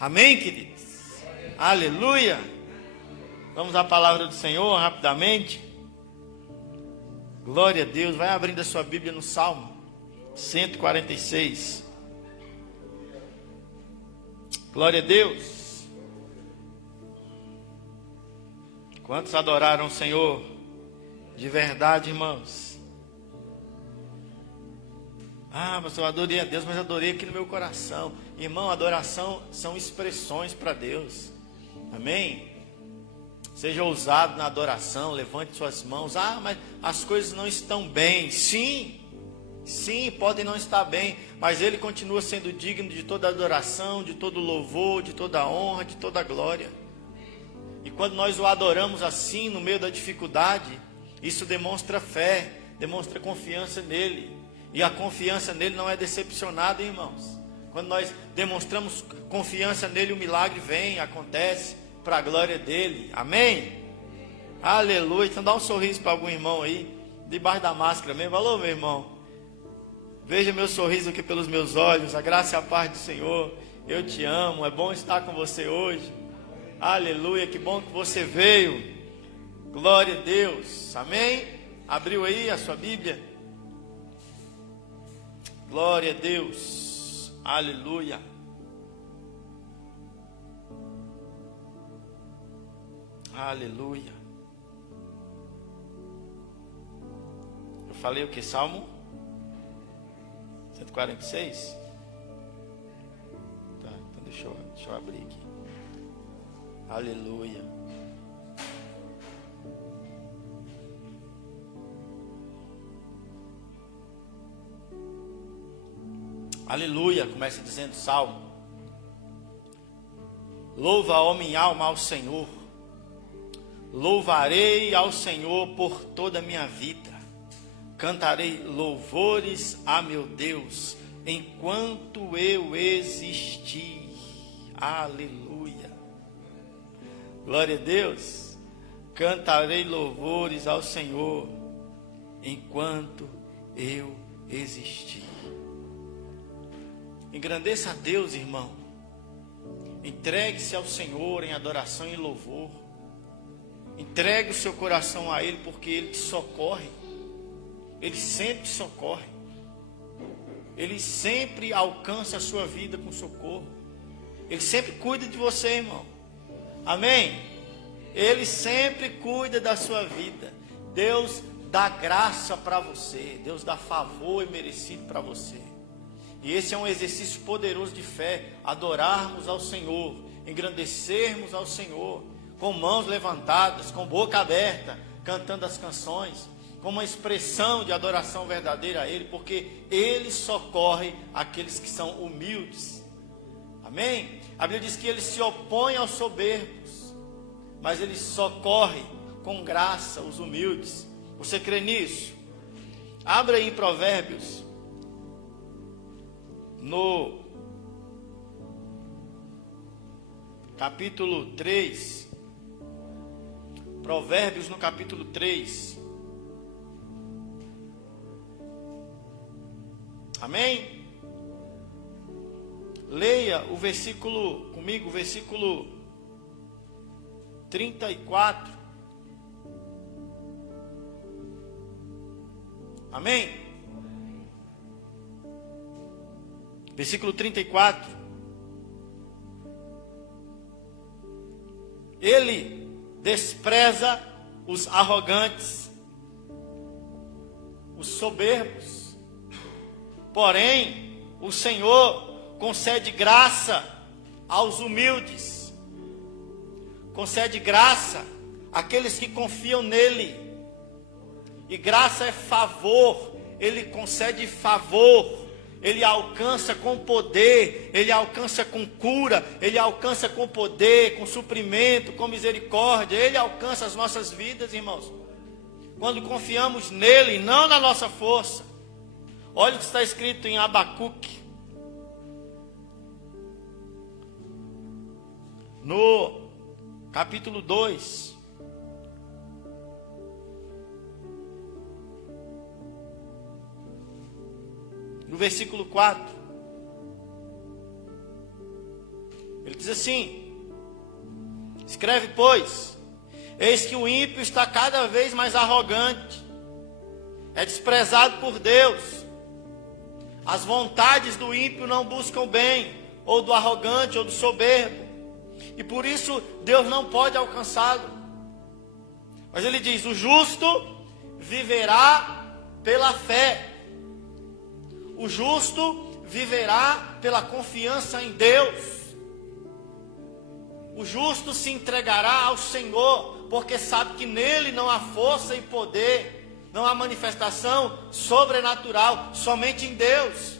Amém, queridos? Aleluia! Vamos à palavra do Senhor rapidamente. Glória a Deus. Vai abrindo a sua Bíblia no Salmo 146. Glória a Deus. Quantos adoraram o Senhor de verdade, irmãos? Mas eu adorei a Deus, mas adorei aqui no meu coração. Irmão, adoração são expressões para Deus. Amém? Seja ousado na adoração, levante suas mãos. Mas as coisas não estão bem. Sim, podem não estar bem, mas Ele continua sendo digno de toda adoração, de todo louvor, de toda honra, de toda glória. E quando nós o adoramos assim, no meio da dificuldade, isso demonstra fé, demonstra confiança nele. E a confiança nele não é decepcionada, irmãos. Quando nós demonstramos confiança nele, o milagre vem, acontece, para a glória dele. Amém? Aleluia. Então dá um sorriso para algum irmão aí, debaixo da máscara mesmo. Alô, meu irmão. Veja meu sorriso aqui pelos meus olhos. A graça e a paz do Senhor. Eu te amo. É bom estar com você hoje. Aleluia. Que bom que você veio. Glória a Deus. Amém? Abriu aí a sua Bíblia? Glória a Deus. Aleluia. Aleluia. Eu falei o que? Salmo 146? Tá, então deixa eu abrir aqui. Aleluia. Aleluia. Começa dizendo Salmo: louva, ó minha alma, ao Senhor. Louvarei ao Senhor por toda a minha vida. Cantarei louvores a meu Deus enquanto eu existir. Aleluia. Glória a Deus. Cantarei louvores ao Senhor enquanto eu existir. Engrandeça a Deus, irmão. Entregue-se ao Senhor em adoração e louvor. Entregue o seu coração a Ele, porque Ele te socorre. Ele sempre te socorre. Ele sempre alcança a sua vida com socorro. Ele sempre cuida de você, irmão. Amém? Ele sempre cuida da sua vida. Deus dá graça para você. Deus dá favor merecido para você. E esse é um exercício poderoso de fé. Adorarmos ao Senhor, engrandecermos ao Senhor, com mãos levantadas, com boca aberta, cantando as canções, com uma expressão de adoração verdadeira a Ele, porque Ele socorre aqueles que são humildes. Amém? A Bíblia diz que Ele se opõe aos soberbos, mas Ele socorre com graça os humildes. Você crê nisso? Abra aí em Provérbios, no capítulo 3, Provérbios no capítulo 3. Amém? Leia o versículo comigo, o versículo 34. Amém? Versículo 34. Ele despreza os arrogantes, os soberbos. Porém, o Senhor concede graça aos humildes. Concede graça àqueles que confiam nele. E graça é favor. Ele concede favor. Ele alcança com poder, Ele alcança com cura, Ele alcança com poder, com suprimento, com misericórdia. Ele alcança as nossas vidas, irmãos, quando confiamos nele, não na nossa força. Olha o que está escrito em Abacuque, no capítulo 2. No versículo 4, Ele diz assim: escreve, pois, eis que o ímpio está cada vez mais arrogante, é desprezado por Deus. As vontades do ímpio não buscam o bem, ou do arrogante, ou do soberbo, e por isso Deus não pode alcançá-lo. Mas ele diz: o justo viverá pela fé. O justo viverá pela confiança em Deus. O justo se entregará ao Senhor, porque sabe que nele não há força e poder, não há manifestação sobrenatural, somente em Deus.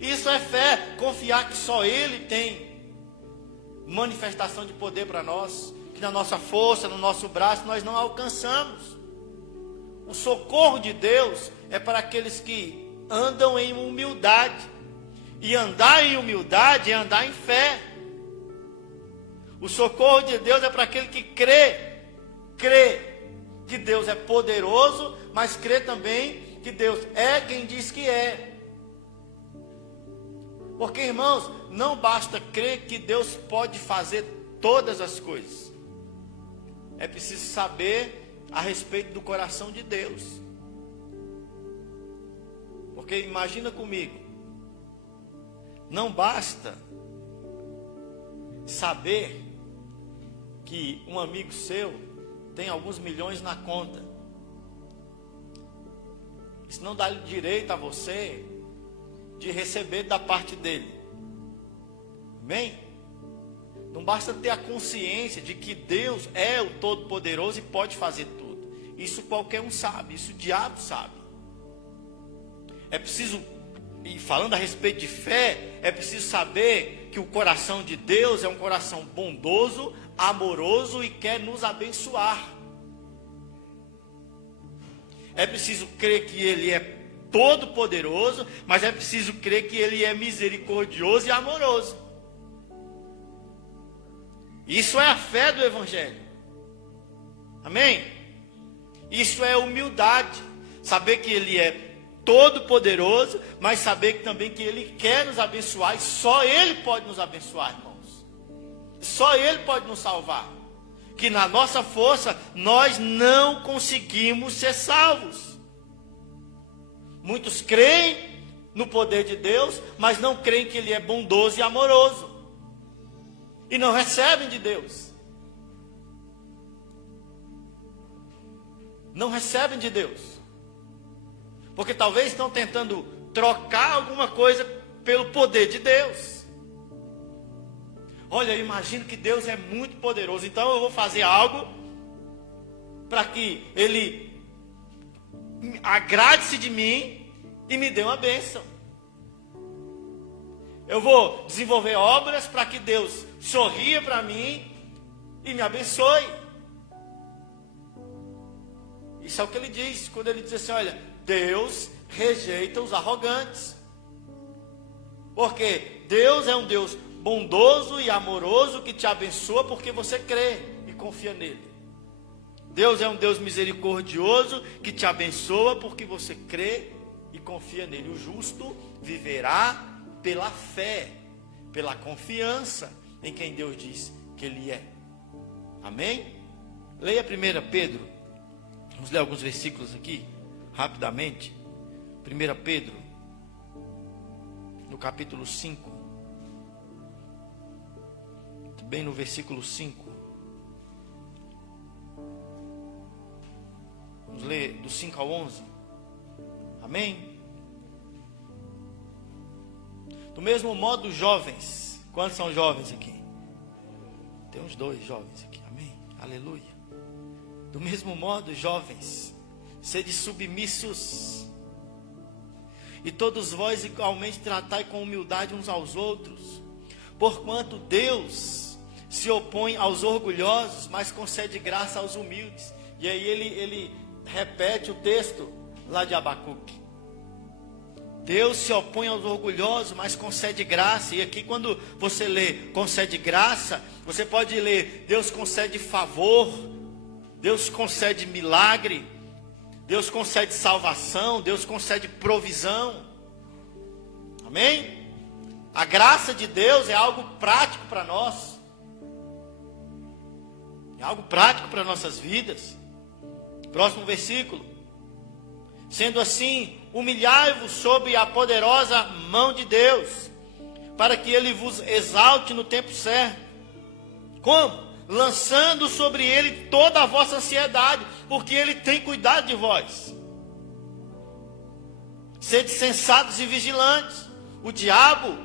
Isso é fé, confiar que só Ele tem manifestação de poder para nós, que na nossa força, no nosso braço, nós não alcançamos. O socorro de Deus é para aqueles que andam em humildade, e andar em humildade é andar em fé. O socorro de Deus é para aquele que crê que Deus é poderoso, mas crê também que Deus é quem diz que é. Porque, irmãos, não basta crer que Deus pode fazer todas as coisas. É preciso saber a respeito do coração de Deus. Porque imagina comigo, não basta saber que um amigo seu tem alguns milhões na conta. Isso não dá direito a você de receber da parte dele. Amém? Não basta ter a consciência de que Deus é o Todo-Poderoso e pode fazer tudo. Isso qualquer um sabe, isso o diabo sabe. É preciso, e falando a respeito de fé, é preciso saber que o coração de Deus é um coração bondoso, amoroso e quer nos abençoar. É preciso crer que Ele é todo poderoso, mas é preciso crer que Ele é misericordioso e amoroso. Isso é a fé do Evangelho. Amém? Isso é humildade. Saber que Ele é todo poderoso, mas saber também que Ele quer nos abençoar, e só Ele pode nos abençoar, irmãos. Só Ele pode nos salvar. Que na nossa força nós não conseguimos ser salvos. Muitos creem no poder de Deus, mas não creem que Ele é bondoso e amoroso. E não recebem de Deus. Não recebem de Deus. Porque talvez estão tentando trocar alguma coisa pelo poder de Deus. Olha, eu imagino que Deus é muito poderoso, então eu vou fazer algo para que Ele agrade-se de mim e me dê uma bênção. Eu vou desenvolver obras para que Deus sorria para mim e me abençoe. Isso é o que Ele diz, quando Ele diz assim: olha, Deus rejeita os arrogantes. Porque Deus é um Deus bondoso e amoroso que te abençoa porque você crê e confia nele. Deus é um Deus misericordioso que te abençoa porque você crê e confia nele. O justo viverá pela fé, pela confiança em quem Deus diz que Ele é. Amém? Leia 1 Pedro. Vamos ler alguns versículos aqui, rapidamente. 1 Pedro, no capítulo 5. Bem no versículo 5. Vamos ler do 5 ao 11. Amém? Do mesmo modo, jovens. Quantos são jovens aqui? Tem uns 2 jovens aqui. Amém? Aleluia. Do mesmo modo, jovens, sede submissos, e todos vós igualmente tratai com humildade uns aos outros, porquanto Deus se opõe aos orgulhosos, mas concede graça aos humildes. E aí ele repete o texto lá de Abacuque. Deus se opõe aos orgulhosos, mas concede graça. E aqui quando você lê concede graça, você pode ler Deus concede favor, Deus concede milagre, Deus concede salvação, Deus concede provisão. Amém? A graça de Deus é algo prático para nós. É algo prático para nossas vidas. Próximo versículo. Sendo assim, humilhai-vos sob a poderosa mão de Deus, para que Ele vos exalte no tempo certo. Como? Lançando sobre Ele toda a vossa ansiedade, porque Ele tem cuidado de vós. Sede sensatos e vigilantes. O diabo,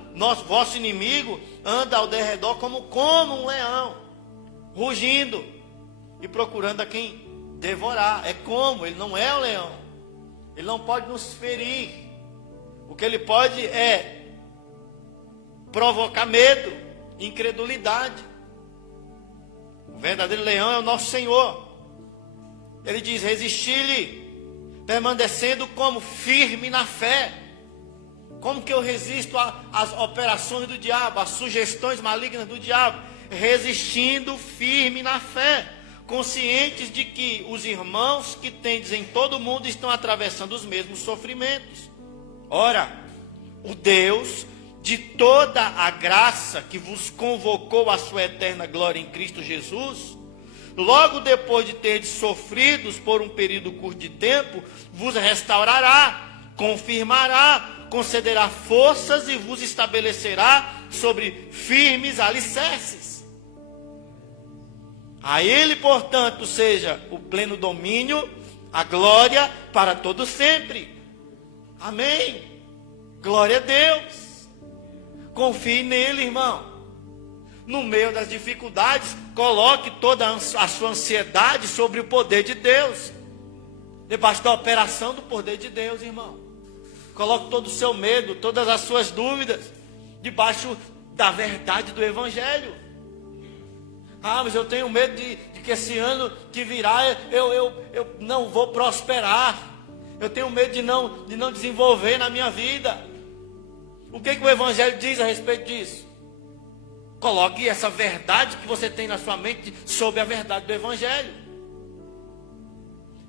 vosso inimigo, anda ao derredor como um leão, rugindo e procurando a quem devorar. Ele não é o leão. Ele não pode nos ferir. O que ele pode é provocar medo, incredulidade. O verdadeiro leão é o nosso Senhor. Ele diz: resisti-lhe, permanecendo como firme na fé. Como que eu resisto às operações do diabo, às sugestões malignas do diabo? Resistindo firme na fé, conscientes de que os irmãos que tendes em todo o mundo estão atravessando os mesmos sofrimentos. Ora, o Deus de toda a graça que vos convocou à sua eterna glória em Cristo Jesus, logo depois de terdes sofridos por um período curto de tempo, vos restaurará, confirmará, concederá forças e vos estabelecerá sobre firmes alicerces. A Ele, portanto, seja o pleno domínio, a glória para todo sempre. Amém. Glória a Deus. Confie nele, irmão. No meio das dificuldades, coloque toda a sua ansiedade sobre o poder de Deus, debaixo da operação do poder de Deus, irmão. Coloque todo o seu medo, todas as suas dúvidas, debaixo da verdade do Evangelho. Ah, mas eu tenho medo de que esse ano que virá eu não vou prosperar. Eu tenho medo de não desenvolver na minha vida. O que o Evangelho diz a respeito disso? Coloque essa verdade que você tem na sua mente sobre a verdade do Evangelho.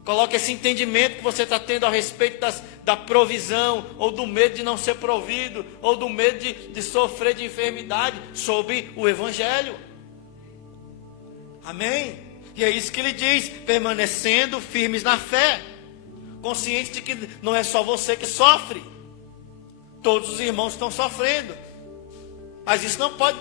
Coloque esse entendimento que você está tendo a respeito da provisão, ou do medo de não ser provido, ou do medo de sofrer de enfermidade, sobre o Evangelho. Amém? E é isso que ele diz: permanecendo firmes na fé, consciente de que não é só você que sofre, todos os irmãos estão sofrendo. Mas isso não pode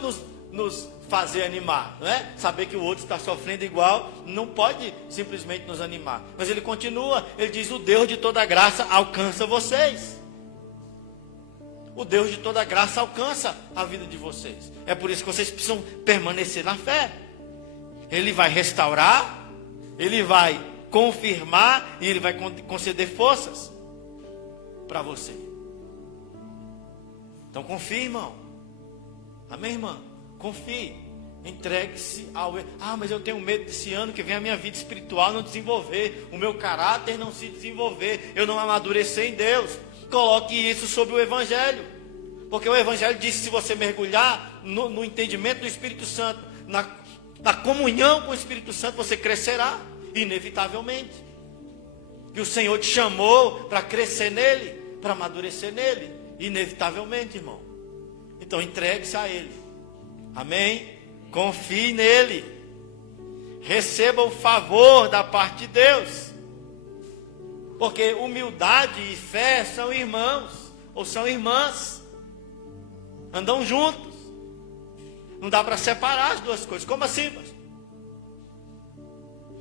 nos fazer animar, não é? Saber que o outro está sofrendo igual não pode simplesmente nos animar. Mas ele continua, ele diz: o Deus de toda graça alcança vocês. O Deus de toda graça alcança a vida de vocês. É por isso que vocês precisam permanecer na fé. Ele vai restaurar, ele vai confirmar e ele vai conceder forças para você. Então confie, irmão. Amém, irmão? Confie. Entregue-se ao... Ah, mas eu tenho medo desse ano que vem a minha vida espiritual não desenvolver, o meu caráter não se desenvolver, eu não amadurecer em Deus. Coloque isso sobre o Evangelho, porque o Evangelho diz que se você mergulhar no entendimento do Espírito Santo, na comunhão com o Espírito Santo, você crescerá, inevitavelmente. Que o Senhor te chamou para crescer nele, para amadurecer nele, inevitavelmente, irmão. Então entregue-se a Ele. Amém? Confie nele. Receba o favor da parte de Deus. Porque humildade e fé são irmãos, ou são irmãs. Andam juntos. Não dá para separar as duas coisas. Como assim, pastor?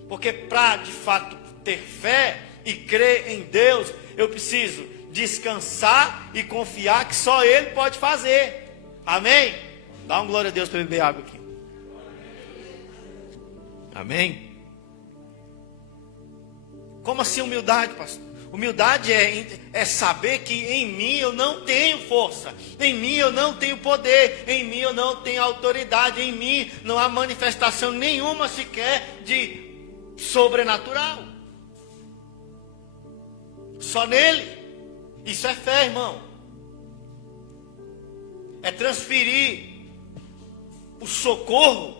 Porque para de fato ter fé e crer em Deus, eu preciso descansar e confiar que só Ele pode fazer. Amém? Dá uma glória a Deus para beber água aqui. Amém? Como assim humildade, pastor? Humildade é saber que em mim eu não tenho força, em mim eu não tenho poder, em mim eu não tenho autoridade, em mim não há manifestação nenhuma sequer de sobrenatural. Só nele. Isso é fé, irmão. É transferir o socorro,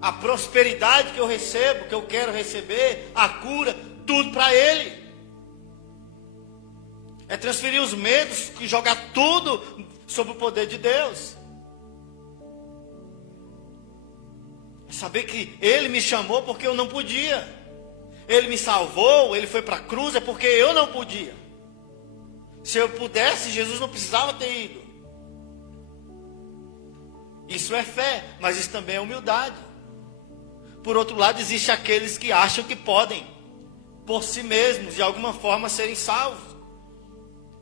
a prosperidade que eu recebo, que eu quero receber, a cura, tudo para Ele. É transferir os medos e jogar tudo sobre o poder de Deus. É saber que Ele me chamou porque eu não podia. Ele me salvou, Ele foi para a cruz, é porque eu não podia. Se eu pudesse, Jesus não precisava ter ido. Isso é fé, mas isso também é humildade. Por outro lado, existem aqueles que acham que podem, por si mesmos, de alguma forma, serem salvos.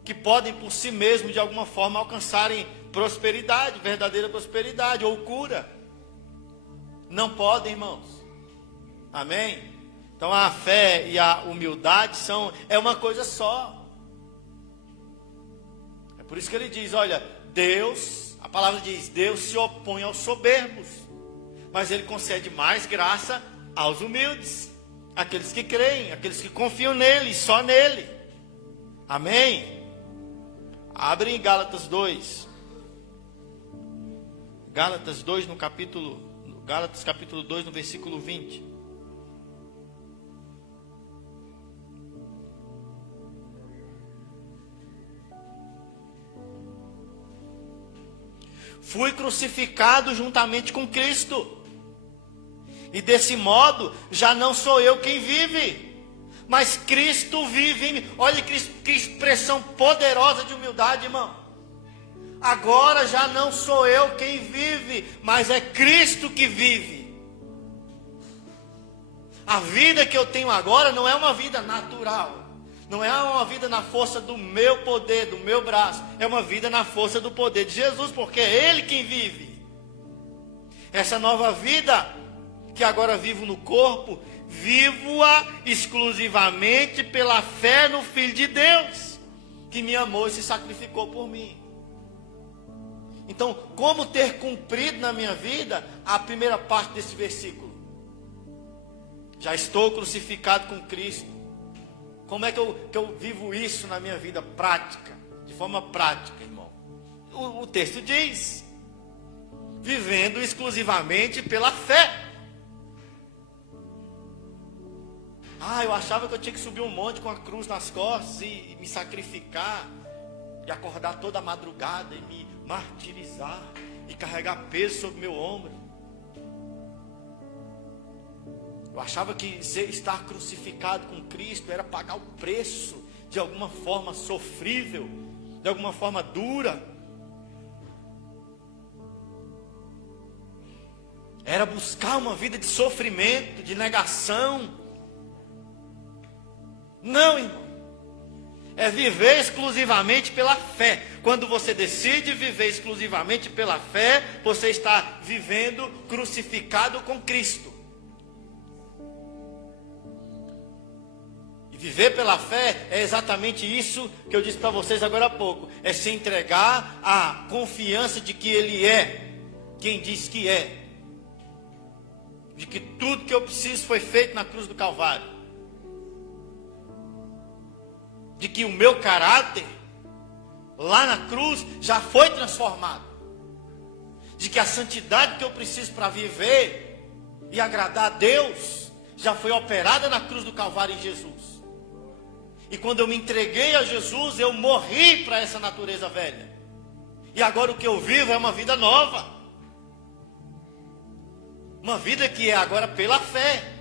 Que podem, por si mesmos, de alguma forma, alcançarem prosperidade, verdadeira prosperidade ou cura. Não podem, irmãos. Amém? Então a fé e a humildade é uma coisa só. É por isso que ele diz, olha, Deus, a palavra diz, Deus se opõe aos soberbos, mas Ele concede mais graça aos humildes, aqueles que creem, aqueles que confiam nele, só nele. Amém? Abre em Gálatas 2. Gálatas 2 Gálatas capítulo 2 no versículo 20. Fui crucificado juntamente com Cristo. E desse modo, já não sou eu quem vive, mas Cristo vive em mim. Olha que expressão poderosa de humildade, irmão. Agora já não sou eu quem vive, mas é Cristo que vive. A vida que eu tenho agora não é uma vida natural. Não é uma vida na força do meu poder, do meu braço. É uma vida na força do poder de Jesus, porque é Ele quem vive. Essa nova vida que agora vivo no corpo, vivo-a exclusivamente pela fé no Filho de Deus, que me amou e se sacrificou por mim. Então, como ter cumprido na minha vida a primeira parte desse versículo? Já estou crucificado com Cristo. Como é que eu vivo isso na minha vida prática? De forma prática, irmão. O texto diz: vivendo exclusivamente pela fé. Eu achava que eu tinha que subir um monte com a cruz nas costas e me sacrificar, e acordar toda a madrugada e me martirizar e carregar peso sobre meu ombro. Eu achava que estar crucificado com Cristo era pagar o preço de alguma forma sofrível, de alguma forma dura. Era buscar uma vida de sofrimento, de negação. Não, irmão. É viver exclusivamente pela fé. Quando você decide viver exclusivamente pela fé, você está vivendo crucificado com Cristo. E viver pela fé é exatamente isso que eu disse para vocês agora há pouco. É se entregar à confiança de que Ele é quem diz que é. De que tudo que eu preciso foi feito na cruz do Calvário. De que o meu caráter lá na cruz já foi transformado. De que a santidade que eu preciso para viver e agradar a Deus já foi operada na cruz do Calvário em Jesus. E quando eu me entreguei a Jesus, eu morri para essa natureza velha. E agora o que eu vivo é uma vida nova. Uma vida que é agora pela fé.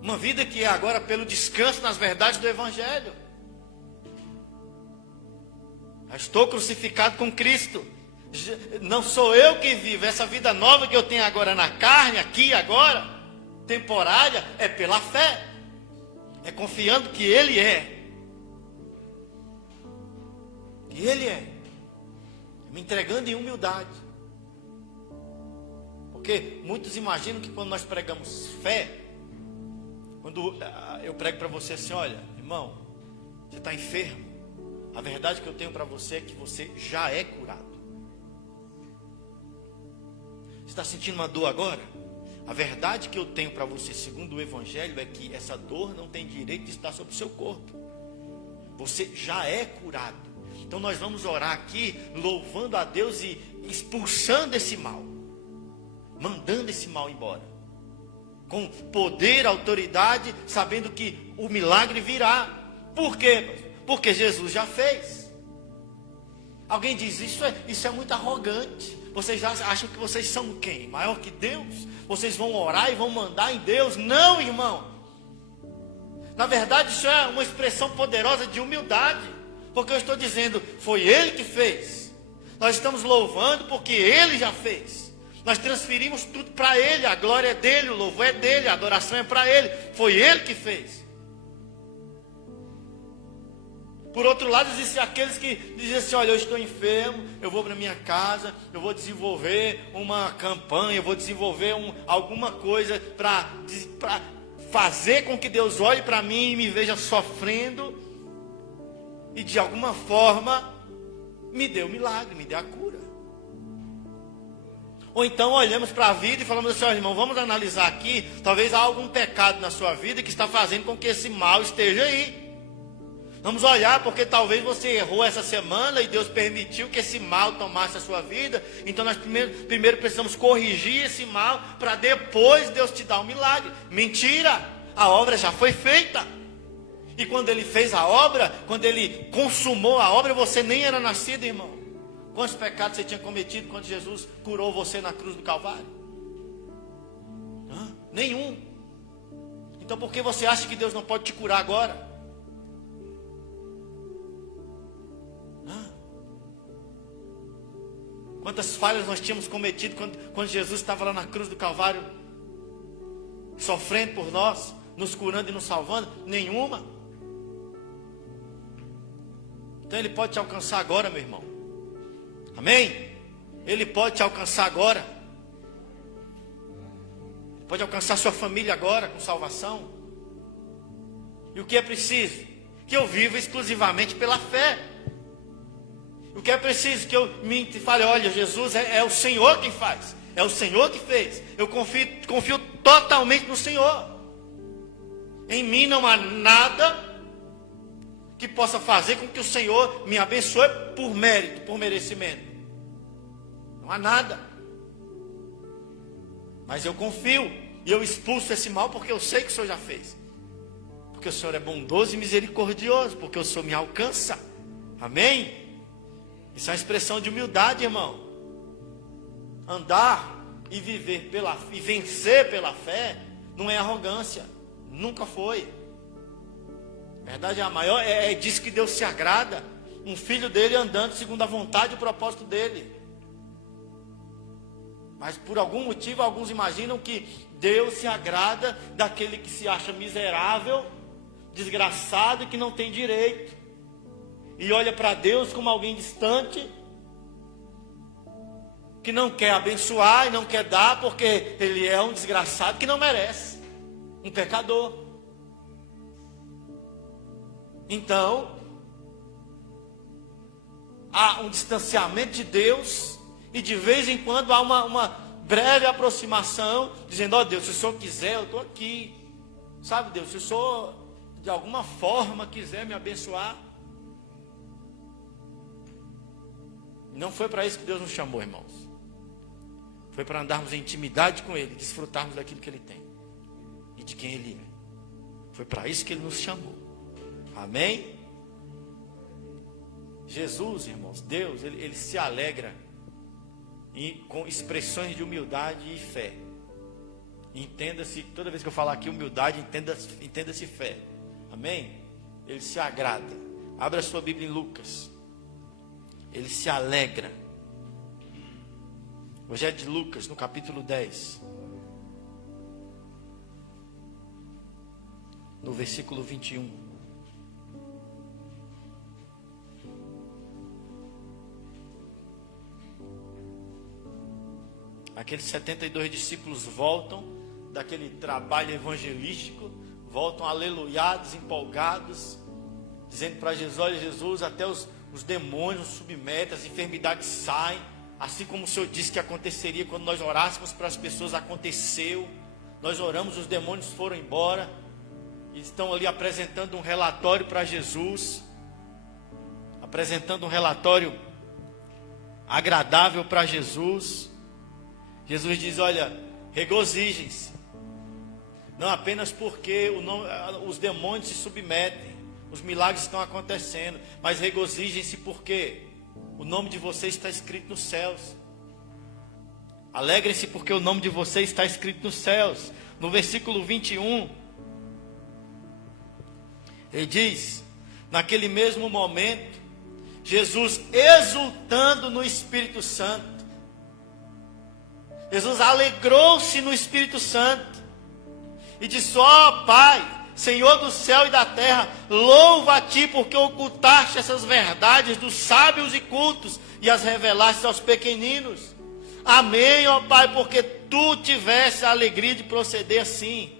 Uma vida que é agora pelo descanso nas verdades do Evangelho. Eu estou crucificado com Cristo. Não sou eu quem vivo. Essa vida nova que eu tenho agora na carne, aqui agora, temporária, é pela fé. É confiando que Ele é. Que Ele é. Me entregando em humildade. Porque muitos imaginam que quando nós pregamos fé, quando eu prego para você assim, olha, irmão, você está enfermo. A verdade que eu tenho para você é que você já é curado. Você está sentindo uma dor agora? A verdade que eu tenho para você, segundo o Evangelho, é que essa dor não tem direito de estar sobre o seu corpo. Você já é curado. Então nós vamos orar aqui, louvando a Deus e expulsando esse mal. Mandando esse mal embora. Com poder, autoridade, sabendo que o milagre virá. Por quê? Porque Jesus já fez. Alguém diz, isso é muito arrogante. Vocês acham que vocês são quem? Maior que Deus? Vocês vão orar e vão mandar em Deus? Não, irmão. Na verdade, isso é uma expressão poderosa de humildade. Porque eu estou dizendo, foi Ele que fez. Nós estamos louvando porque Ele já fez. Nós transferimos tudo para Ele. A glória é dEle, o louvor é dEle, a adoração é para Ele. Foi Ele que fez. Por outro lado, existem aqueles que dizem assim, olha, eu estou enfermo, eu vou para minha casa, eu vou desenvolver uma campanha, eu vou desenvolver alguma coisa para fazer com que Deus olhe para mim e me veja sofrendo e de alguma forma me dê o milagre, me dê a cura. Ou então olhamos para a vida e falamos assim, olha, irmão, vamos analisar aqui, talvez há algum pecado na sua vida que está fazendo com que esse mal esteja aí. Vamos olhar, porque talvez você errou essa semana e Deus permitiu que esse mal tomasse a sua vida. Então nós primeiro precisamos corrigir esse mal para depois Deus te dar um milagre. Mentira! A obra já foi feita. E quando Ele fez a obra, quando Ele consumou a obra, você nem era nascido, irmão. Quantos pecados você tinha cometido quando Jesus curou você na cruz do Calvário? Nenhum. Então por que você acha que Deus não pode te curar agora? Quantas falhas nós tínhamos cometido quando Jesus estava lá na cruz do Calvário, sofrendo por nós, nos curando e nos salvando? Nenhuma. Então Ele pode te alcançar agora, meu irmão. Amém? Ele pode te alcançar agora. Pode alcançar sua família agora com salvação. E o que é preciso? Que eu viva exclusivamente pela fé. O que é preciso? Que eu me fale, olha, Jesus é o Senhor quem faz. É o Senhor que fez. Eu confio totalmente no Senhor. Em mim não há nada que possa fazer com que o Senhor me abençoe por mérito, por merecimento. Não há nada. Mas eu confio e eu expulso esse mal porque eu sei que o Senhor já fez. Porque o Senhor é bondoso e misericordioso, porque o Senhor me alcança. Amém? Isso é uma expressão de humildade, irmão. Andar e viver e vencer pela fé não é arrogância. Nunca foi. A verdade é a maior, é disso que Deus se agrada. Um filho dele andando segundo a vontade e o propósito dele. Mas por algum motivo, alguns imaginam que Deus se agrada daquele que se acha miserável, desgraçado e que não tem direito. E olha para Deus como alguém distante, que não quer abençoar e não quer dar, porque ele é um desgraçado que não merece, um pecador. Então, há um distanciamento de Deus, e de vez em quando há uma breve aproximação, dizendo, ó Deus, se o Senhor quiser, eu estou aqui. Sabe, Deus, se o Senhor de alguma forma quiser me abençoar. Não foi para isso que Deus nos chamou, irmãos. Foi para andarmos em intimidade com Ele, desfrutarmos daquilo que Ele tem e de quem Ele é. Foi para isso que Ele nos chamou. Amém? Jesus, irmãos, Deus, Ele se alegra com expressões de humildade e fé. Entenda-se, toda vez que eu falar aqui humildade, entenda-se fé. Amém? Ele se agrada. Abra a sua Bíblia em Lucas. Ele se alegra. Hoje é de Lucas, no capítulo 10. No versículo 21. Aqueles 72 discípulos voltam daquele trabalho evangelístico, voltam aleluiados, empolgados, dizendo para Jesus, olha Jesus, até os demônios nos submetem, as enfermidades saem, assim como o Senhor disse que aconteceria quando nós orássemos para as pessoas, aconteceu. Nós oramos, os demônios foram embora, e estão ali apresentando um relatório para Jesus, apresentando um relatório agradável para Jesus. Jesus diz, olha, regozijem-se, não apenas porque os demônios se submetem, os milagres estão acontecendo, mas regozijem-se por quê? O nome de vocês está escrito nos céus. Alegrem-se porque o nome de vocês está escrito nos céus. No versículo 21, ele diz: naquele mesmo momento, Jesus exultando no Espírito Santo, Jesus alegrou-se no Espírito Santo e disse: ó Pai, Senhor do céu e da terra, louva a Ti porque ocultaste essas verdades dos sábios e cultos e as revelaste aos pequeninos. Amém, ó Pai, porque Tu tiveste a alegria de proceder assim.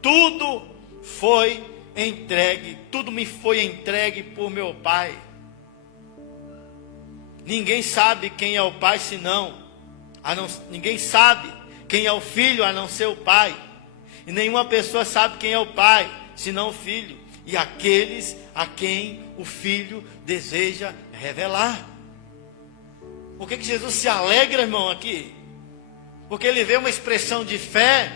Tudo foi entregue, tudo me foi entregue por meu Pai. Ninguém sabe quem é o Pai senão, ninguém sabe quem é o Filho a não ser o Pai. E nenhuma pessoa sabe quem é o Pai senão o Filho, e aqueles a quem o Filho deseja revelar. Por que Jesus se alegra, irmão, aqui? Porque ele vê uma expressão de fé,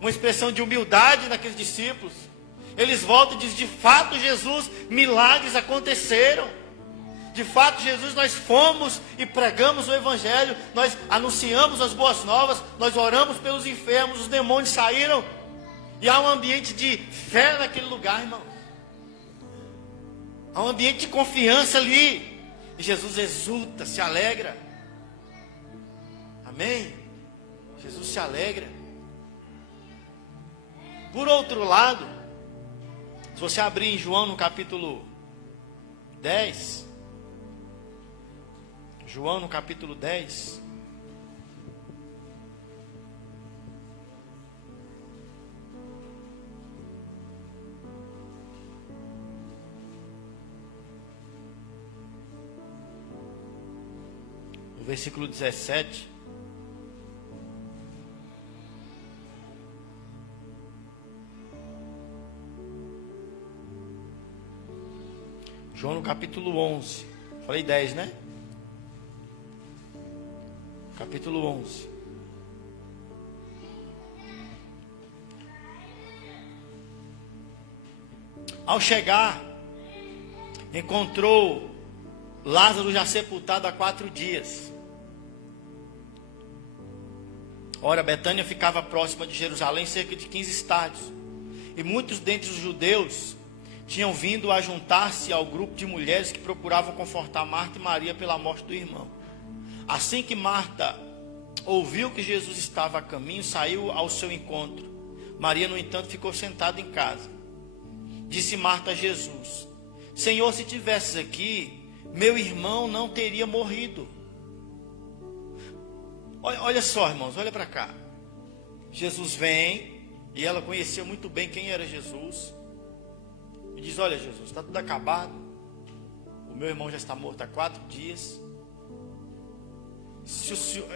uma expressão de humildade naqueles discípulos. Eles voltam e dizem: de fato, Jesus, milagres aconteceram. De fato, Jesus, nós fomos e pregamos o Evangelho, nós anunciamos as boas novas, nós oramos pelos enfermos, os demônios saíram. E há um ambiente de fé naquele lugar, irmão. Há um ambiente de confiança ali. E Jesus exulta, se alegra. Amém? Jesus se alegra. Por outro lado, se você abrir em João no capítulo 10, João no capítulo 10, no versículo 17, João no capítulo 11, falei 10, né? Capítulo 11. Ao chegar, encontrou Lázaro já sepultado há 4 dias. Ora, Betânia ficava próxima de Jerusalém, cerca de 15 estádios. E muitos dentre os judeus tinham vindo a juntar-se ao grupo de mulheres que procuravam confortar Marta e Maria pela morte do irmão. Assim que Marta ouviu que Jesus estava a caminho, saiu ao seu encontro. Maria, no entanto, ficou sentada em casa. Disse Marta a Jesus: Senhor, se tivesses aqui, meu irmão não teria morrido. Olha só, irmãos, olha para cá. Jesus vem, e ela conhecia muito bem quem era Jesus. E diz: olha, Jesus, está tudo acabado. O meu irmão já está morto há 4 dias.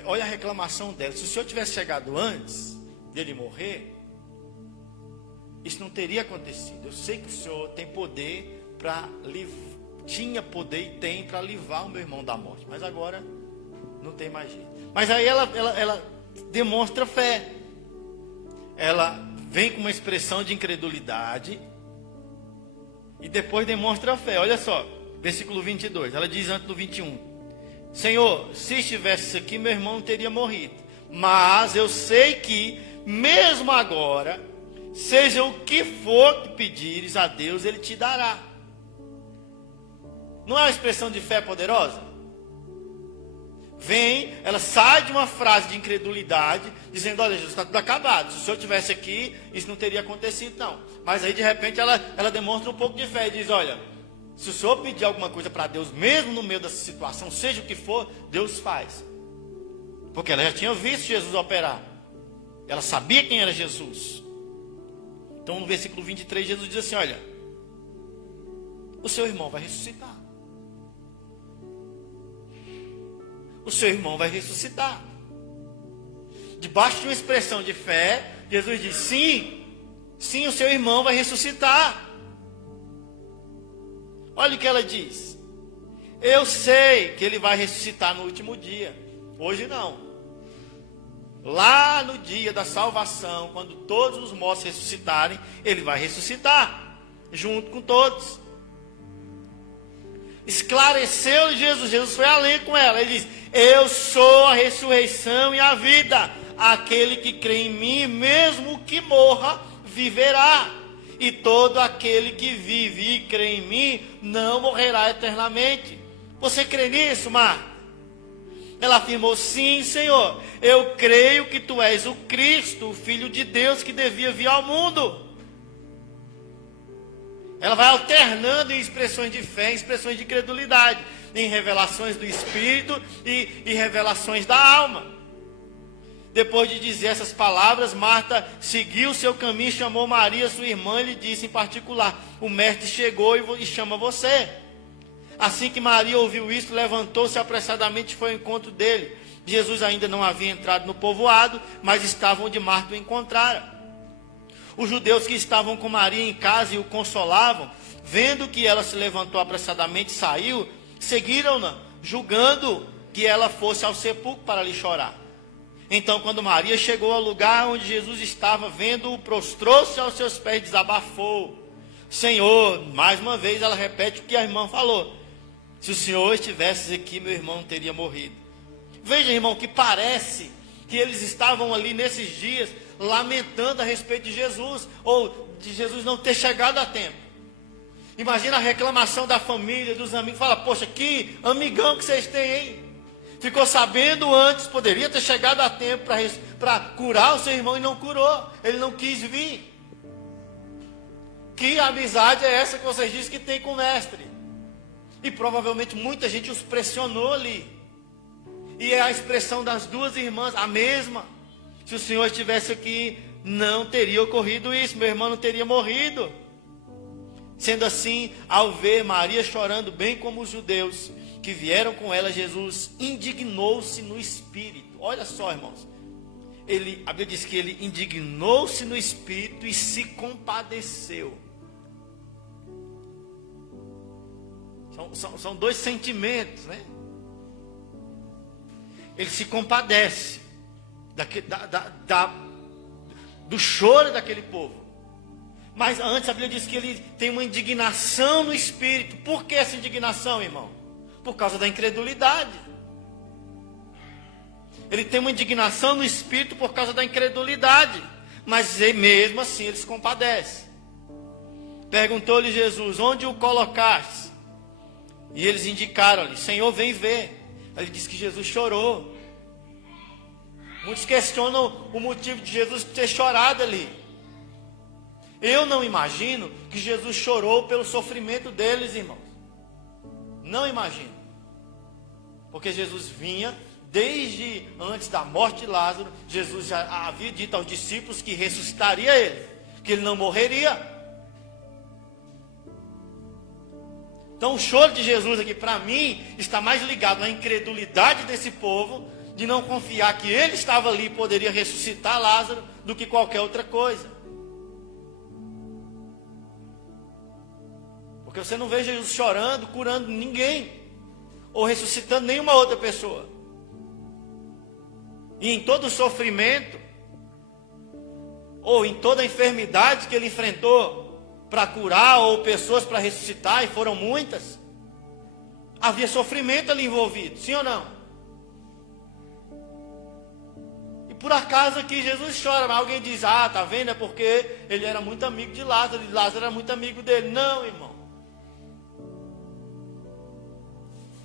Olha a reclamação dela. Se o senhor tivesse chegado antes dele morrer, isso não teria acontecido. Eu sei que o senhor tem poder tinha poder e tem para livrar o meu irmão da morte, mas agora não tem mais jeito. Mas aí ela demonstra fé. Ela vem com uma expressão de incredulidade e depois demonstra fé. Olha só, versículo 22. Ela diz antes do 21: Senhor, se estivesse aqui, meu irmão não teria morrido. Mas eu sei que, mesmo agora, seja o que for que pedires a Deus, Ele te dará. Não é uma expressão de fé poderosa? Vem, ela sai de uma frase de incredulidade, dizendo: olha, Jesus, está tudo acabado. Se o senhor estivesse aqui, isso não teria acontecido, não. Mas aí, de repente, ela demonstra um pouco de fé e diz: olha, se o senhor pedir alguma coisa para Deus, mesmo no meio dessa situação, seja o que for, Deus faz. Porque ela já tinha visto Jesus operar. Ela sabia quem era Jesus. Então, no versículo 23, Jesus diz assim: olha, o seu irmão vai ressuscitar. O seu irmão vai ressuscitar. Debaixo de uma expressão de fé, Jesus diz: sim, sim, o seu irmão vai ressuscitar. Olha o que ela diz: eu sei que ele vai ressuscitar no último dia. Hoje não. Lá no dia da salvação, quando todos os mortos ressuscitarem, ele vai ressuscitar junto com todos. Esclareceu Jesus. Jesus foi além com ela. Ele diz: eu sou a ressurreição e a vida. Aquele que crê em mim, mesmo que morra, viverá. E todo aquele que vive e crê em mim, não morrerá eternamente. Você crê nisso, Marta? Ela afirmou: sim, Senhor, eu creio que tu és o Cristo, o Filho de Deus que devia vir ao mundo. Ela vai alternando em expressões de fé, em expressões de credulidade, em revelações do Espírito e revelações da alma. Depois de dizer essas palavras, Marta seguiu o seu caminho, chamou Maria, sua irmã, e lhe disse em particular: o mestre chegou e chama você. Assim que Maria ouviu isso, levantou-se apressadamente e foi ao encontro dele. Jesus ainda não havia entrado no povoado, mas estava onde Marta o encontrara. Os judeus que estavam com Maria em casa e o consolavam, vendo que ela se levantou apressadamente e saiu, seguiram-na, julgando que ela fosse ao sepulcro para lhe chorar. Então, quando Maria chegou ao lugar onde Jesus estava, vendo-o, prostrou-se aos seus pés e desabafou: Senhor, mais uma vez ela repete o que a irmã falou: se o Senhor estivesse aqui, meu irmão não teria morrido. Veja, irmão, que parece que eles estavam ali nesses dias lamentando a respeito de Jesus, ou de Jesus não ter chegado a tempo. Imagina a reclamação da família, dos amigos. Fala: poxa, que amigão que vocês têm, hein? Ficou sabendo antes, poderia ter chegado a tempo para curar o seu irmão e não curou. Ele não quis vir. Que amizade é essa que vocês dizem que tem com o mestre? E provavelmente muita gente os pressionou ali. E é a expressão das duas irmãs, a mesma. Se o Senhor estivesse aqui, não teria ocorrido isso, meu irmão não teria morrido. Sendo assim, ao ver Maria chorando, bem como os judeus que vieram com ela, Jesus indignou-se no espírito. Olha só, irmãos. A Bíblia diz que ele indignou-se no espírito e se compadeceu. São dois sentimentos, né? Ele se compadece do choro daquele povo. Mas antes a Bíblia diz que ele tem uma indignação no espírito. Por que essa indignação, irmão? Por causa da incredulidade. Ele tem uma indignação no espírito por causa da incredulidade. Mas mesmo assim ele se compadece. Perguntou-lhe Jesus: onde o colocaste? E eles indicaram-lhe: Senhor, vem ver. Ele disse que Jesus chorou. Muitos questionam o motivo de Jesus ter chorado ali. Eu não imagino que Jesus chorou pelo sofrimento deles, irmãos. Não imagino. Porque Jesus vinha, desde antes da morte de Lázaro, Jesus já havia dito aos discípulos que ressuscitaria ele, que ele não morreria. Então o choro de Jesus aqui, para mim, está mais ligado à incredulidade desse povo, de não confiar que ele estava ali e poderia ressuscitar Lázaro, do que qualquer outra coisa. Porque você não vê Jesus chorando, curando ninguém, ou ressuscitando nenhuma outra pessoa. E em todo o sofrimento, ou em toda a enfermidade que ele enfrentou para curar, ou pessoas para ressuscitar, e foram muitas, havia sofrimento ali envolvido, sim ou não? E por acaso aqui Jesus chora, mas alguém diz: ah, tá vendo, é porque ele era muito amigo de Lázaro, e Lázaro era muito amigo dele. Não, irmão.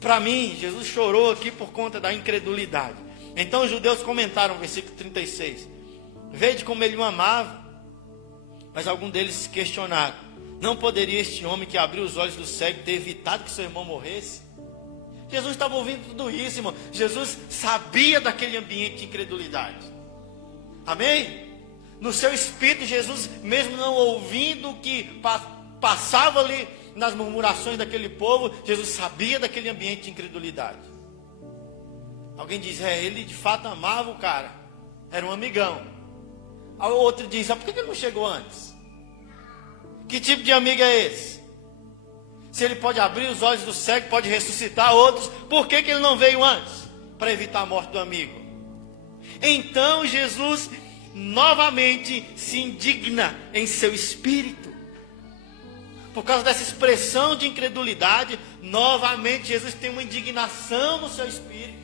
Para mim, Jesus chorou aqui por conta da incredulidade. Então os judeus comentaram, versículo 36. Vede como ele o amava. Mas algum deles se questionaram: não poderia este homem que abriu os olhos do cego ter evitado que seu irmão morresse? Jesus estava ouvindo tudo isso, irmão. Jesus sabia daquele ambiente de incredulidade. Amém? No seu espírito, Jesus, mesmo não ouvindo o que passava ali nas murmurações daquele povo, Jesus sabia daquele ambiente de incredulidade. Alguém diz: ele de fato amava o cara, era um amigão. O outro diz: por que ele não chegou antes? Que tipo de amigo é esse? Se ele pode abrir os olhos do cego, pode ressuscitar outros, por que ele não veio antes? Para evitar a morte do amigo. Então Jesus novamente se indigna em seu espírito. por causa dessa expressão de incredulidade, novamente Jesus tem uma indignação no seu espírito.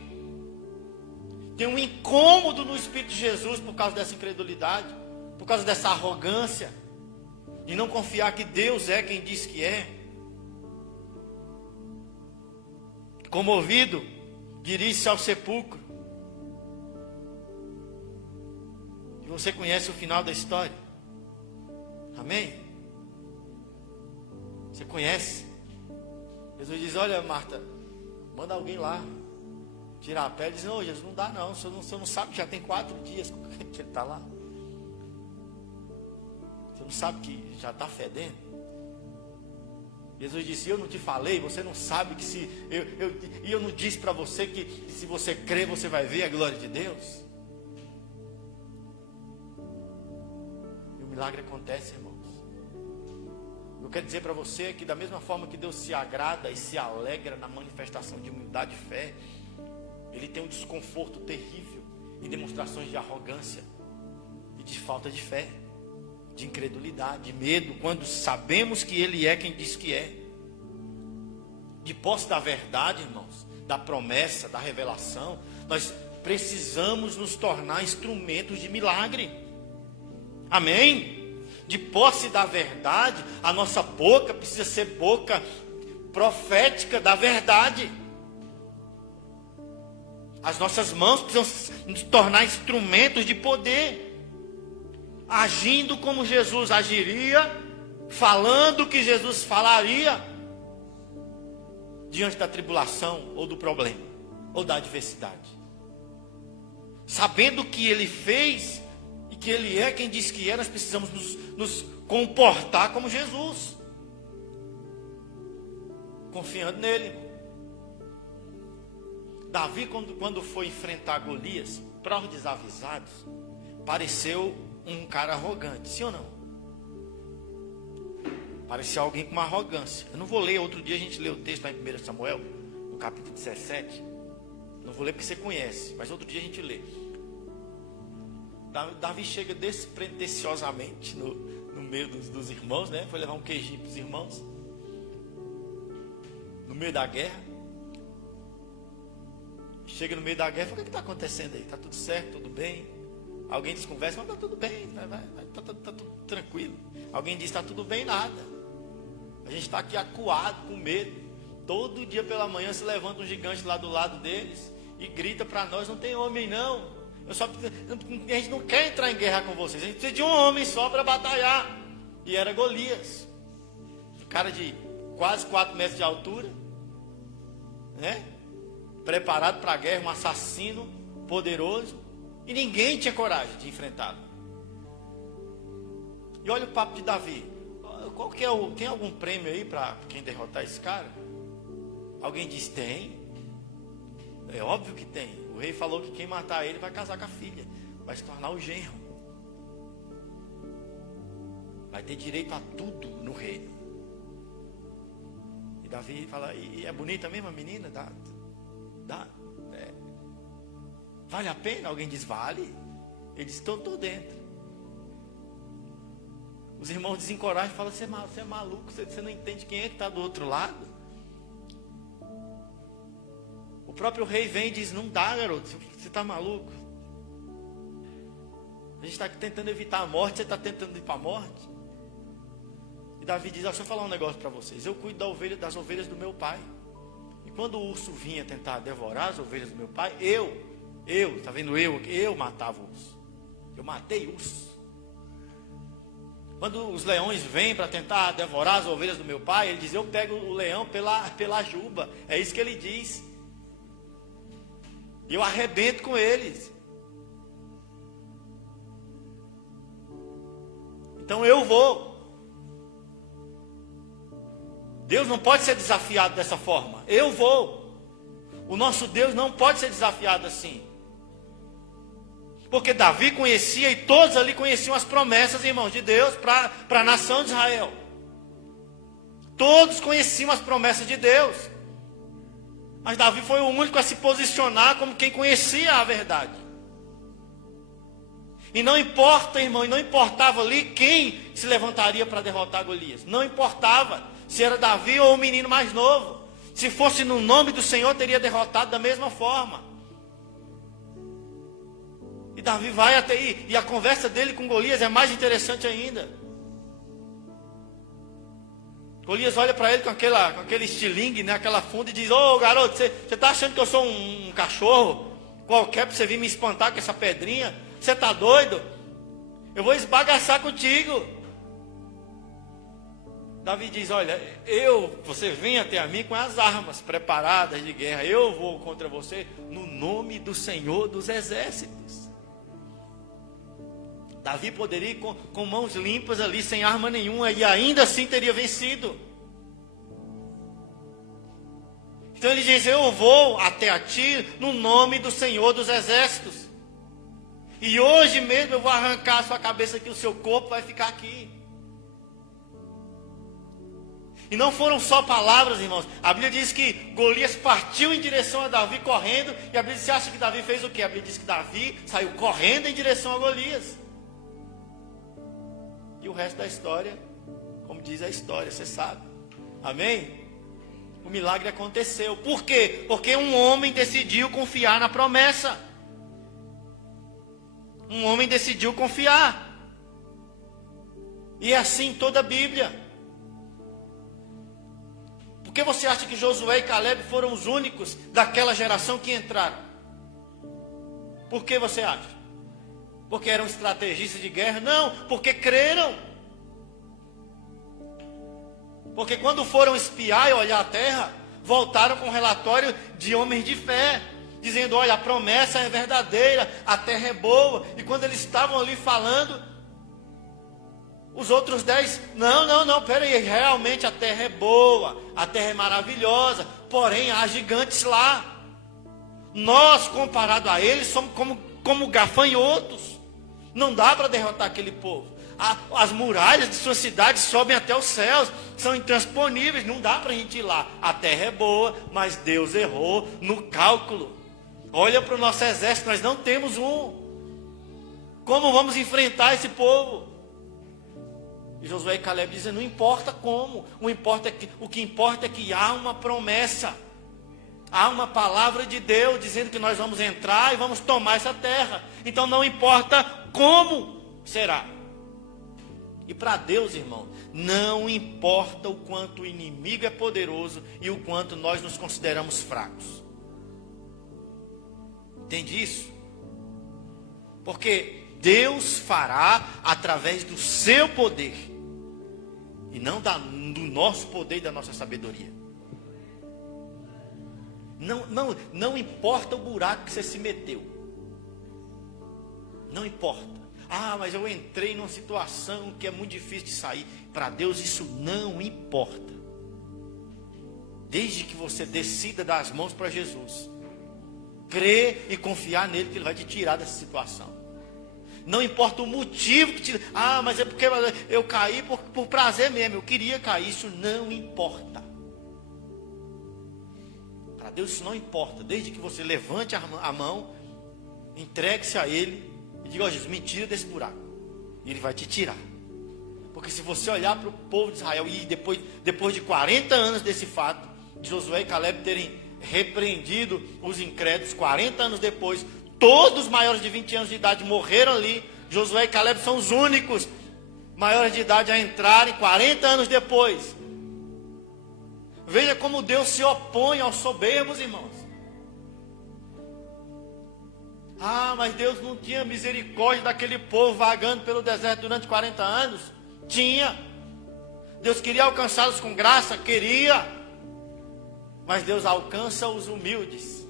Tem um incômodo no espírito de Jesus por causa dessa incredulidade, por causa dessa arrogância, de não confiar que Deus é quem diz que é. Comovido, dirige-se ao sepulcro. E você conhece o final da história. Amém? Você conhece? Jesus diz: olha, Marta, manda alguém lá tirar a pele. Diz: não, Jesus, não dá não. O senhor não sabe que já tem 4 dias que ele está lá. Você não sabe que já está fedendo? Jesus disse: eu não te falei, você não sabe que se... eu não disse para você que se você crer, você vai ver a glória de Deus? E o milagre acontece, irmãos. Eu quero dizer para você que da mesma forma que Deus se agrada e se alegra na manifestação de humildade e fé, Ele tem um desconforto terrível em demonstrações de arrogância e de falta de fé, de incredulidade, de medo, quando sabemos que Ele é quem diz que é. De posse da verdade, irmãos, da promessa, da revelação, nós precisamos nos tornar instrumentos de milagre. Amém? De posse da verdade, a nossa boca precisa ser boca profética da verdade. As nossas mãos precisam nos tornar instrumentos de poder, agindo como Jesus agiria, falando o que Jesus falaria, diante da tribulação, ou do problema, ou da adversidade. Sabendo o que Ele fez, e que Ele é quem diz que é, nós precisamos nos comportar como Jesus, confiando nele. Davi, quando foi enfrentar Golias, para os desavisados, pareceu um cara arrogante, sim ou não? Parecia alguém com uma arrogância. Eu não vou ler, outro dia a gente leu o texto lá em 1 Samuel, no capítulo 17. Não vou ler porque você conhece, mas outro dia a gente lê. Davi chega despretensiosamente no meio dos irmãos, né? Foi levar um queijinho para os irmãos, no meio da guerra. Chega no meio da guerra, fala: o que está acontecendo aí? Está tudo certo, tudo bem? Alguém desconversa: mas está tudo bem, está tudo tranquilo. Alguém diz: está tudo bem, nada. A gente está aqui acuado, com medo. Todo dia pela manhã se levanta um gigante lá do lado deles e grita para nós: não tem homem não. A gente não quer entrar em guerra com vocês. A gente precisa de um homem só para batalhar. E era Golias, um cara de quase 4 metros de altura, né? Preparado para a guerra, um assassino poderoso. E ninguém tinha coragem de enfrentá-lo. E olha o papo de Davi. Qual que é tem algum prêmio aí para quem derrotar esse cara? Alguém diz: tem. É óbvio que tem. O rei falou que quem matar ele vai casar com a filha, vai se tornar o genro, vai ter direito a tudo no reino. E Davi fala: e é bonita mesmo a menina? Dá. Vale a pena? Alguém diz: vale. Ele diz: estou dentro. Os irmãos desencorajam e falam: você é maluco, você não entende quem é que está do outro lado. O próprio rei vem e diz: não dá, garoto, você está maluco. A gente está tentando evitar a morte, você está tentando ir para a morte. E Davi diz: deixa eu falar um negócio para vocês. Eu cuido das ovelhas do meu pai. E quando o urso vinha tentar devorar as ovelhas do meu pai, está vendo, eu matava o urso. Eu matei o urso. Quando os leões vêm para tentar devorar as ovelhas do meu pai, ele diz: eu pego o leão pela juba. É isso que ele diz. E eu arrebento com eles. Então eu vou. Deus não pode ser desafiado dessa forma. Eu vou. O nosso Deus não pode ser desafiado assim. Porque Davi conhecia, e todos ali conheciam as promessas, irmãos, de Deus para a nação de Israel. Todos conheciam as promessas de Deus. Mas Davi foi o único a se posicionar como quem conhecia a verdade. E não importa, irmão, e não importava ali quem se levantaria para derrotar Golias. Não importava se era Davi ou o menino mais novo. Se fosse no nome do Senhor, teria derrotado da mesma forma. E Davi vai até aí. E a conversa dele com Golias é mais interessante ainda. Golias olha para ele com aquele estilingue, né, aquela funda, e diz: ô garoto, você está achando que eu sou um cachorro qualquer para você vir me espantar com essa pedrinha? Você está doido? Eu vou esbagaçar contigo. Davi diz: olha, você vem até mim com as armas preparadas de guerra. Eu vou contra você no nome do Senhor dos Exércitos. Davi poderia ir com mãos limpas ali, sem arma nenhuma, e ainda assim teria vencido. Então ele diz: eu vou até a ti no nome do Senhor dos Exércitos. E hoje mesmo eu vou arrancar a sua cabeça aqui, o seu corpo vai ficar aqui. E não foram só palavras, irmãos. A Bíblia diz que Golias partiu em direção a Davi correndo. E a Bíblia diz: você acha que Davi fez o quê? A Bíblia diz que Davi saiu correndo em direção a Golias. E o resto da história, como diz a história, você sabe. Amém? O milagre aconteceu. Por quê? Porque um homem decidiu confiar na promessa. Um homem decidiu confiar. E é assim toda a Bíblia. Por que você acha que Josué e Caleb foram os únicos daquela geração que entraram? Por que você acha? Porque eram estrategistas de guerra? Não, porque creram. Porque quando foram espiar e olhar a terra, voltaram com um relatório de homens de fé, dizendo: olha, a promessa é verdadeira, a terra é boa. E quando eles estavam ali falando, os outros 10, não, peraí, realmente a terra é boa, a terra é maravilhosa, porém há gigantes lá. Nós, comparado a eles, somos como gafanhotos. Não dá para derrotar aquele povo. As muralhas de sua cidade sobem até os céus, são intransponíveis, não dá para a gente ir lá. A terra é boa, mas Deus errou no cálculo. Olha para o nosso exército, nós não temos um. Como vamos enfrentar esse povo? E Josué e Caleb dizem: não importa como, o que importa é que há uma promessa. Há uma palavra de Deus dizendo que nós vamos entrar e vamos tomar essa terra. Então não importa como será. E para Deus, irmão, não importa o quanto o inimigo é poderoso e o quanto nós nos consideramos fracos. Entende isso? Porque Deus fará através do seu poder e não do nosso poder e da nossa sabedoria. Não importa o buraco que você se meteu. Não importa. Mas eu entrei numa situação que é muito difícil de sair. Para Deus isso não importa. Desde que você decida dar as mãos para Jesus, crer e confiar nele, que ele vai te tirar dessa situação. Não importa o motivo que te... mas é porque eu caí por prazer mesmo, eu queria cair. Isso não importa. Para Deus isso não importa. Desde que você levante a mão, entregue-se a ele e diga: ó Jesus, me tira desse buraco. E ele vai te tirar. Porque se você olhar para o povo de Israel, e depois de 40 anos desse fato, de Josué e Caleb terem repreendido os incrédulos, 40 anos depois, todos maiores de 20 anos de idade morreram ali. Josué e Caleb são os únicos maiores de idade a entrarem 40 anos depois. Veja como Deus se opõe aos soberbos, irmãos. Mas Deus não tinha misericórdia daquele povo vagando pelo deserto durante 40 anos? Tinha. Deus queria alcançá-los com graça? Queria. Mas Deus alcança os humildes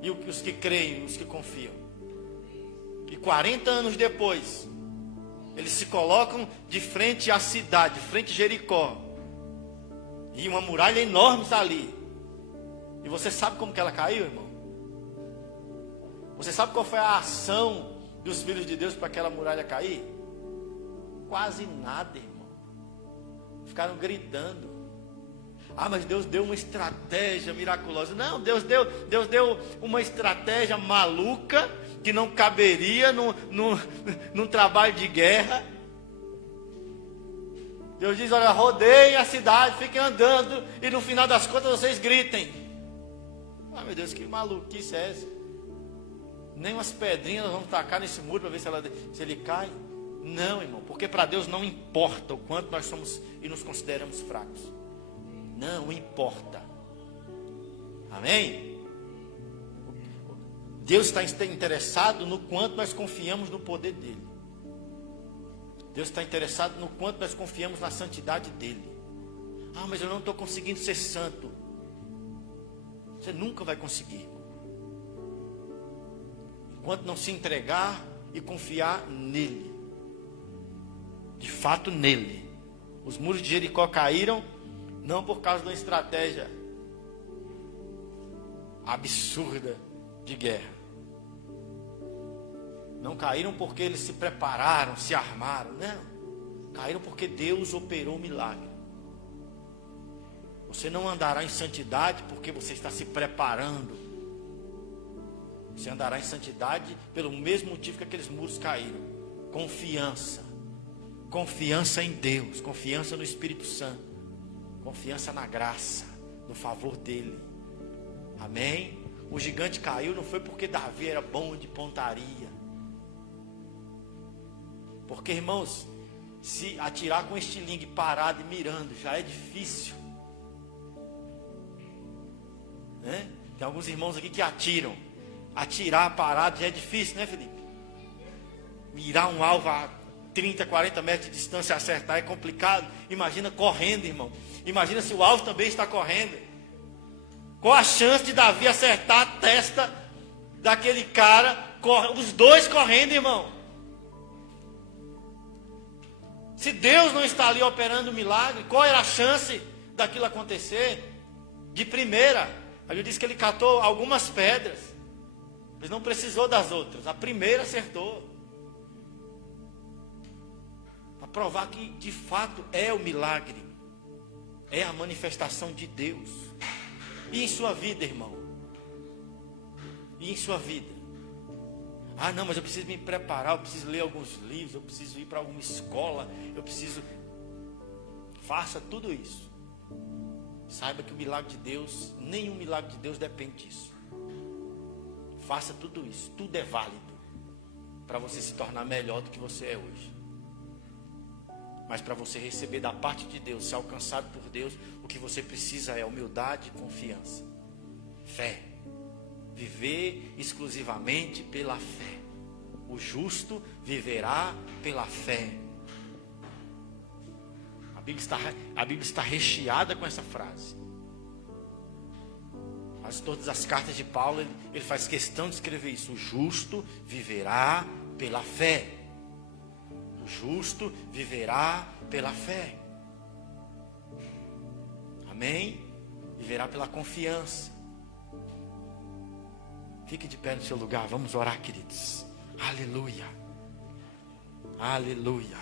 e os que creem, os que confiam. E 40 anos depois, eles se colocam de frente à cidade, de frente a Jericó. E uma muralha enorme está ali. E você sabe como que ela caiu, irmão? Você sabe qual foi a ação dos filhos de Deus para aquela muralha cair? Quase nada, irmão. Ficaram gritando. Ah, mas Deus deu uma estratégia miraculosa. Não, Deus deu uma estratégia maluca que não caberia num trabalho de guerra. Deus diz, olha, rodeiem a cidade, fiquem andando e no final das contas vocês gritem. Ah, meu Deus, que maluquice é essa? Nem umas pedrinhas nós vamos tacar nesse muro para ver se ele cai. Não, irmão, porque para Deus não importa o quanto nós somos e nos consideramos fracos. Não importa. Amém? Deus está interessado no quanto nós confiamos no poder dele. Deus está interessado no quanto nós confiamos na santidade dele. Ah, mas eu não estou conseguindo ser santo. Você nunca vai conseguir. Enquanto não se entregar e confiar nele. De fato nele. Os muros de Jericó caíram, não por causa de uma estratégia absurda de guerra. Não caíram porque eles se prepararam, se armaram. Não. Caíram porque Deus operou o milagre. Você não andará em santidade porque você está se preparando. Você andará em santidade pelo mesmo motivo que aqueles muros caíram. Confiança. Confiança em Deus. Confiança no Espírito Santo. Confiança na graça, no favor dele. Amém? O gigante caiu não foi porque Davi era bom de pontaria. Porque, irmãos, se atirar com estilingue parado e mirando já é difícil. Né? Tem alguns irmãos aqui que atiram. Atirar parado já é difícil, né, Felipe? Mirar um alvo a 30, 40 metros de distância, acertar é complicado. Imagina correndo, irmão. Imagina se o alvo também está correndo. Qual a chance de Davi acertar a testa daquele cara? Os dois correndo, irmão. Se Deus não está ali operando o milagre, qual era a chance daquilo acontecer? De primeira, a Bíblia diz que ele catou algumas pedras, mas não precisou das outras. A primeira acertou. Para provar que de fato é o milagre, é a manifestação de Deus. E em sua vida, irmão? E em sua vida? Ah, não, mas eu preciso me preparar, eu preciso ler alguns livros, eu preciso ir para alguma escola, eu preciso... Faça tudo isso. Saiba que o milagre de Deus, nenhum milagre de Deus depende disso. Faça tudo isso, tudo é válido para você se tornar melhor do que você é hoje. Mas para você receber da parte de Deus, ser alcançado por Deus, o que você precisa é humildade e confiança. Fé. Viver exclusivamente pela fé. O justo viverá pela fé. A Bíblia está recheada com essa frase. Mas todas as cartas de Paulo, ele faz questão de escrever isso. O justo viverá pela fé. O justo viverá pela fé. Amém? Viverá pela confiança. Fique de pé no seu lugar, vamos orar, queridos. Aleluia. Aleluia.